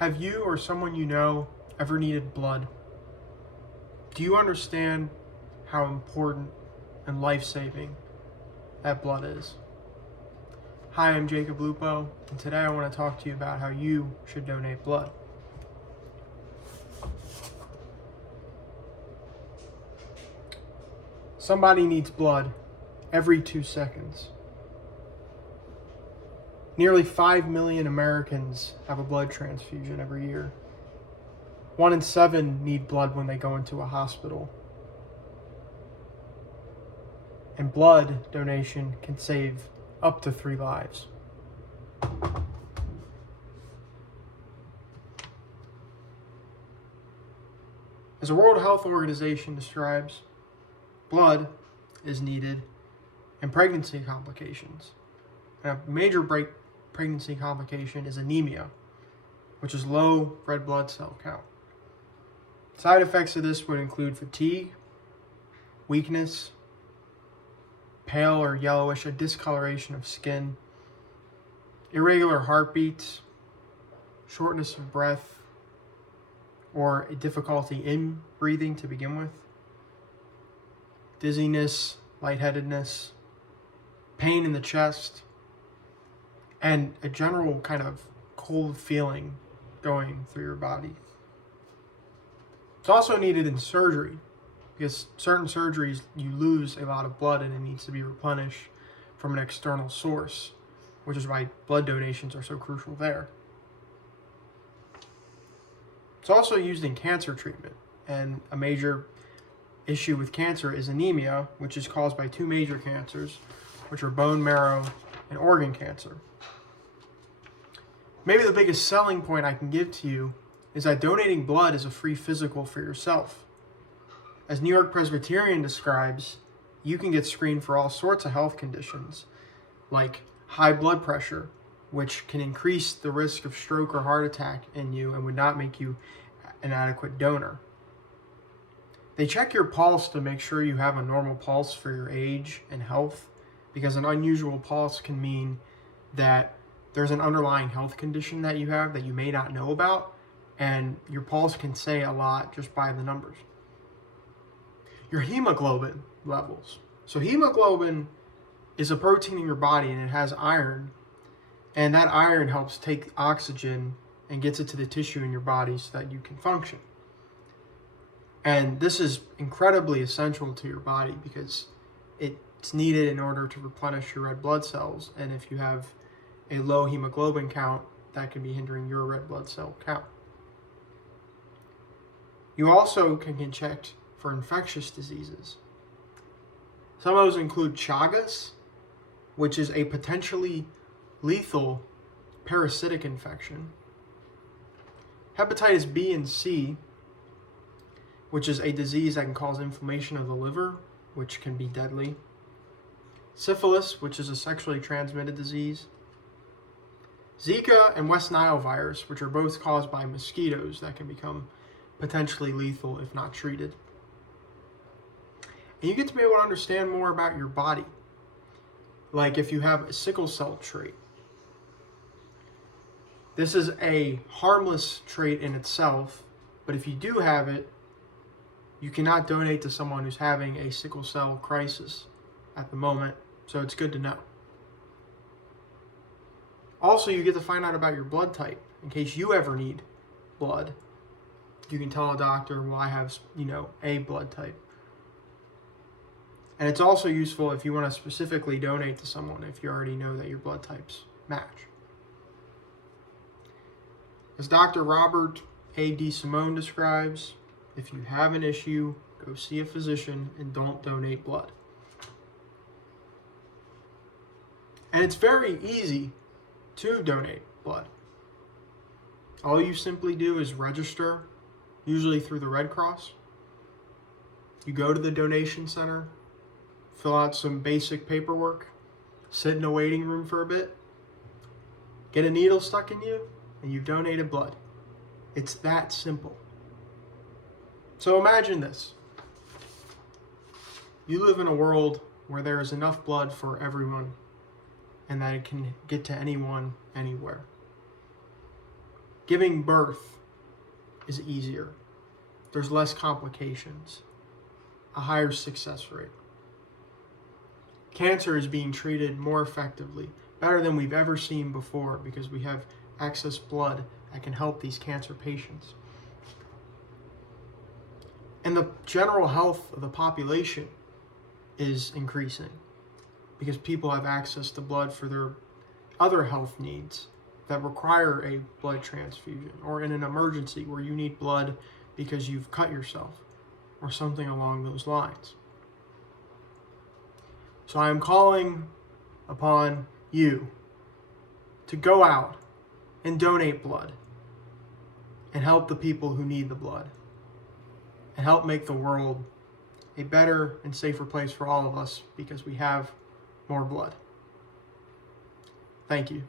Have you or someone you know ever needed blood? Do you understand how important and life-saving that blood is? Hi, I'm Jacob Lupo, and today I want to talk to you about how you should donate blood. Somebody needs blood every 2 seconds. Nearly 5 million Americans have a blood transfusion every year. 1 in 7 need blood when they go into a hospital. And blood donation can save up to 3 lives. As the World Health Organization describes, blood is needed in pregnancy complications. And a major pregnancy complication is anemia, which is low red blood cell count. Side effects of this would include fatigue, weakness, pale or yellowish, a discoloration of skin, irregular heartbeats, shortness of breath, or a difficulty in breathing to begin with, dizziness, lightheadedness, pain in the chest, and a general kind of cold feeling going through your body. It's also needed in surgery, because certain surgeries you lose a lot of blood and it needs to be replenished from an external source, which is why blood donations are so crucial there. It's also used in cancer treatment, and a major issue with cancer is anemia, which is caused by 2 major cancers, which are bone marrow and organ cancer. Maybe the biggest selling point I can give to you is that donating blood is a free physical for yourself. As New York Presbyterian describes, you can get screened for all sorts of health conditions, like high blood pressure, which can increase the risk of stroke or heart attack in you and would not make you an adequate donor. They check your pulse to make sure you have a normal pulse for your age and health, because an unusual pulse can mean that there's an underlying health condition that you have that you may not know about, and your pulse can say a lot just by the numbers. Your hemoglobin levels. So hemoglobin is a protein in your body, and it has iron, and that iron helps take oxygen and gets it to the tissue in your body so that you can function. And this is incredibly essential to your body because it's needed in order to replenish your red blood cells, and if you have a low hemoglobin count, that can be hindering your red blood cell count. You also can get checked for infectious diseases. Some of those include Chagas, which is a potentially lethal parasitic infection, hepatitis B and C, which is a disease that can cause inflammation of the liver, which can be deadly, syphilis, which is a sexually transmitted disease, Zika and West Nile virus, which are both caused by mosquitoes that can become potentially lethal if not treated. And you get to be able to understand more about your body. Like if you have a sickle cell trait. This is a harmless trait in itself, but if you do have it, you cannot donate to someone who's having a sickle cell crisis at the moment, so it's good to know. Also, you get to find out about your blood type in case you ever need blood. You can tell a doctor, well, I have, A blood type. And it's also useful if you want to specifically donate to someone if you already know that your blood types match. As Dr. Robert A. DeSimone describes, if you have an issue, go see a physician and don't donate blood. And it's very easy to donate blood. All you simply do is register, usually through the Red Cross. You go to the donation center, fill out some basic paperwork, sit in a waiting room for a bit, get a needle stuck in you, and you've donated blood. It's that simple. So imagine this. You live in a world where there is enough blood for everyone and that it can get to anyone, anywhere. Giving birth is easier. There's less complications, a higher success rate. Cancer is being treated more effectively, better than we've ever seen before, because we have excess blood that can help these cancer patients. And the general health of the population is increasing because people have access to blood for their other health needs that require a blood transfusion, or in an emergency where you need blood because you've cut yourself or something along those lines. So I am calling upon you to go out and donate blood and help the people who need the blood and help make the world a better and safer place for all of us because we have more blood. Thank you.